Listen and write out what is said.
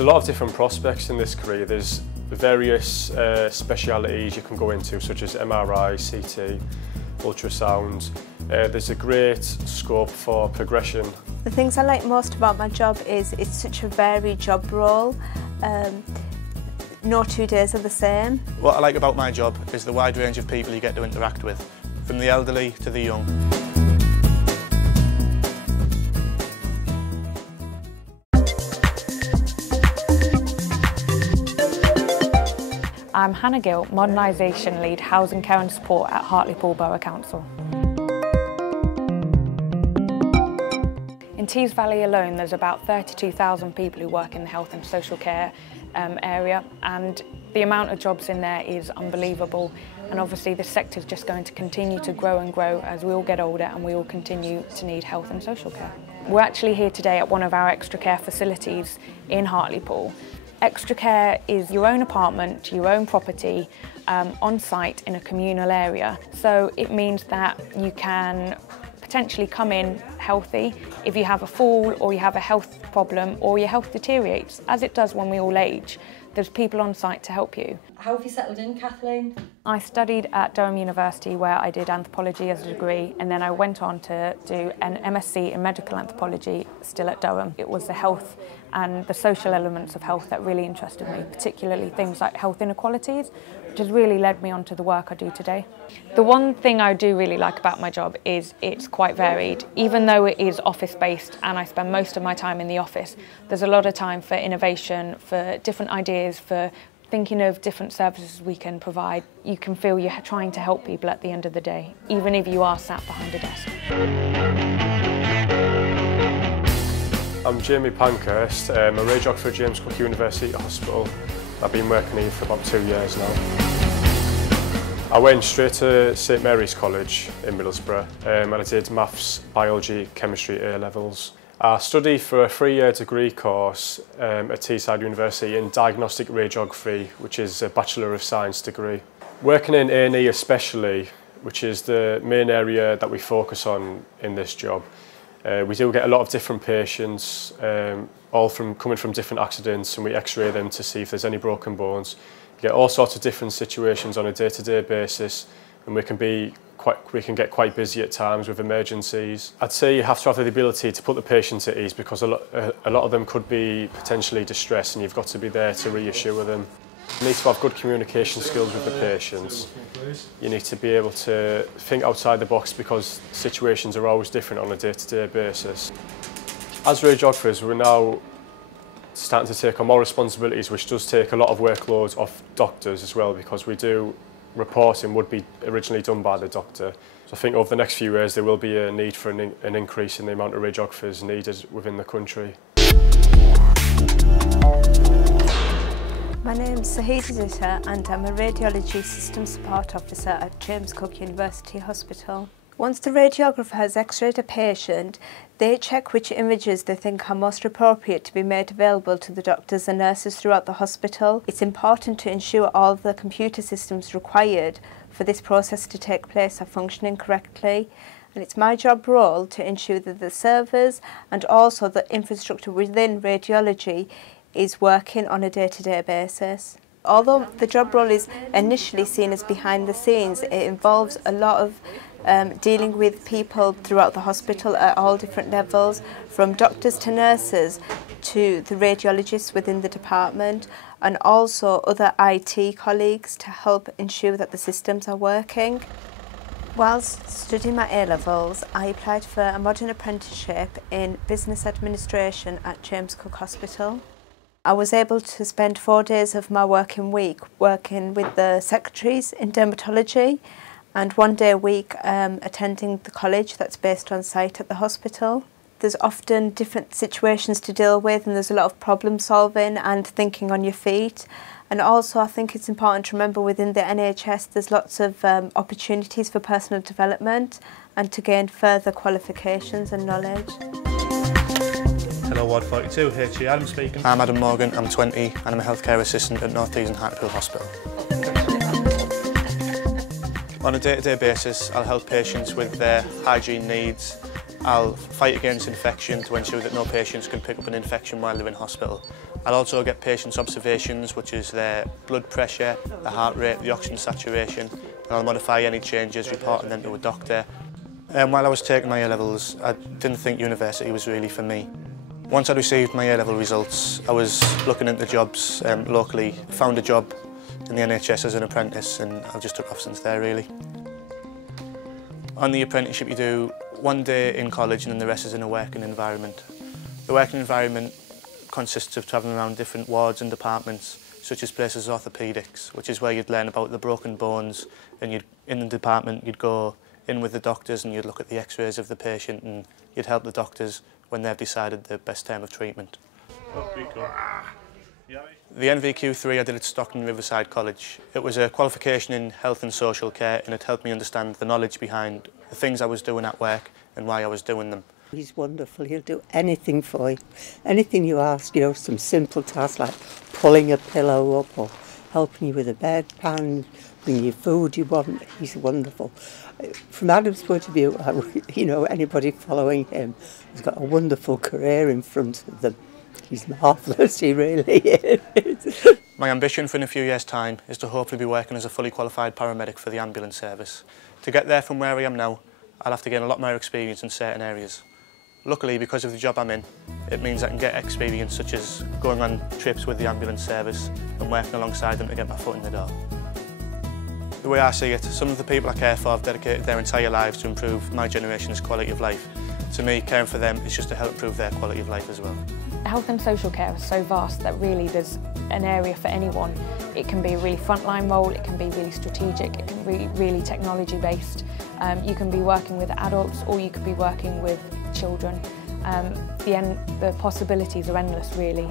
There's a lot of different prospects in this career. There's various specialities you can go into, such as MRI, CT, ultrasound. There's a great scope for progression. The things I like most about my job is it's such a varied job role. No 2 days are the same. What I like about my job is the wide range of people you get to interact with, from the elderly to the young. I'm Hannah Gill, Modernisation Lead Housing Care and Support at Hartlepool Borough Council. In Tees Valley alone, there's about 32,000 people who work in the health and social care area, and the amount of jobs in there is unbelievable. And obviously this sector is just going to continue to grow and grow as we all get older and we all continue to need health and social care. We're actually here today at one of our extra care facilities in Hartlepool. Extra care is your own apartment, your own property, on site in a communal area. So it means that you can potentially come in healthy if you have a fall or you have a health problem or your health deteriorates, as it does when we all age. There's people on site to help you. How have you settled in, Kathleen? I studied at Durham University, where I did anthropology as a degree, and then I went on to do an MSc in medical anthropology still at Durham. It was the health and the social elements of health that really interested me, particularly things like health inequalities, which has really led me on to the work I do today. The one thing I do really like about my job is it's quite varied. Even though it is office-based and I spend most of my time in the office, there's a lot of time for innovation, for different ideas, for thinking of different services we can provide. You can feel you're trying to help people at the end of the day, even if you are sat behind a desk. I'm Jamie Pankhurst. I'm a radiographer at James Cook University Hospital. I've been working here for about 2 years now. I went straight to St Mary's College in Middlesbrough and I did maths, biology, chemistry A-levels. I studied for a 3-year degree course at Teesside University in diagnostic radiography, which is a Bachelor of Science degree. Working in A&E especially, which is the main area that we focus on in this job, we do get a lot of different patients, all coming from different accidents, and we x-ray them to see if there's any broken bones. We get all sorts of different situations on a day-to-day basis, and we can get quite busy at times with emergencies. I'd say you have to have the ability to put the patient at ease, because a lot of them could be potentially distressed, and you've got to be there to reassure them. You need to have good communication skills with the patients. You need to be able to think outside the box, because situations are always different on a day-to-day basis. As radiographers, we're now starting to take on more responsibilities, which does take a lot of workload off doctors as well, because we do reporting would be originally done by the doctor. So I think over the next few years there will be a need for an increase in the amount of radiographers needed within the country. My name's Sahidi Zitta and I'm a Radiology System Support Officer at James Cook University Hospital. Once the radiographer has x-rayed a patient, they check which images they think are most appropriate to be made available to the doctors and nurses throughout the hospital. It's important to ensure all the computer systems required for this process to take place are functioning correctly. And it's my job role to ensure that the servers and also the infrastructure within radiology is working on a day-to-day basis. Although the job role is initially seen as behind the scenes, it involves a lot of dealing with people throughout the hospital at all different levels, from doctors to nurses to the radiologists within the department, and also other IT colleagues to help ensure that the systems are working. Whilst studying my A-levels, I applied for a modern apprenticeship in business administration at James Cook Hospital. I was able to spend 4 days of my working week working with the secretaries in dermatology, and 1 day a week attending the college that's based on site at the hospital. There's often different situations to deal with, and there's a lot of problem solving and thinking on your feet. And also I think it's important to remember within the NHS there's lots of opportunities for personal development and to gain further qualifications and knowledge. Hello, Ward 42, H.E. Adam speaking. I'm Adam Morgan, I'm 20 and I'm a healthcare assistant at North Tees and Hartlepool Hospital. On a day-to-day basis, I'll help patients with their hygiene needs. I'll fight against infection to ensure that no patients can pick up an infection while they're in hospital. I'll also get patients' observations, which is their blood pressure, the heart rate, the oxygen saturation, and I'll modify any changes, reporting them to a doctor. While I was taking my A-levels, I didn't think university was really for me. Once I received my A-level results, I was looking into jobs locally, found a job in the NHS as an apprentice, and I just took off since there, really. On the apprenticeship, you do 1 day in college and then the rest is in a working environment. The working environment consists of travelling around different wards and departments, such as places orthopaedics, which is where you'd learn about the broken bones, and in the department you'd go in with the doctors and you'd look at the x-rays of the patient and you'd help the doctors when they've decided the best term of treatment. The NVQ3 I did at Stockton Riverside College. It was a qualification in health and social care, and it helped me understand the knowledge behind the things I was doing at work and why I was doing them. He's wonderful. He'll do anything for you. Anything you ask, you know, some simple tasks like pulling a pillow up or helping you with a bedpan, bringing you food you want. He's wonderful. From Adam's point of view, you know, anybody following him has got a wonderful career in front of them. He's marvellous, he really is. My ambition for in a few years' time is to hopefully be working as a fully qualified paramedic for the ambulance service. To get there from where I am now, I'll have to gain a lot more experience in certain areas. Luckily, because of the job I'm in, it means I can get experience such as going on trips with the ambulance service and working alongside them to get my foot in the door. The way I see it, some of the people I care for have dedicated their entire lives to improve my generation's quality of life. To me, caring for them is just to help improve their quality of life as well. Health and social care is so vast that really there's an area for anyone. It can be a really frontline role, it can be really strategic, it can be really technology based. You can be working with adults or you could be working with children. The possibilities are endless, really.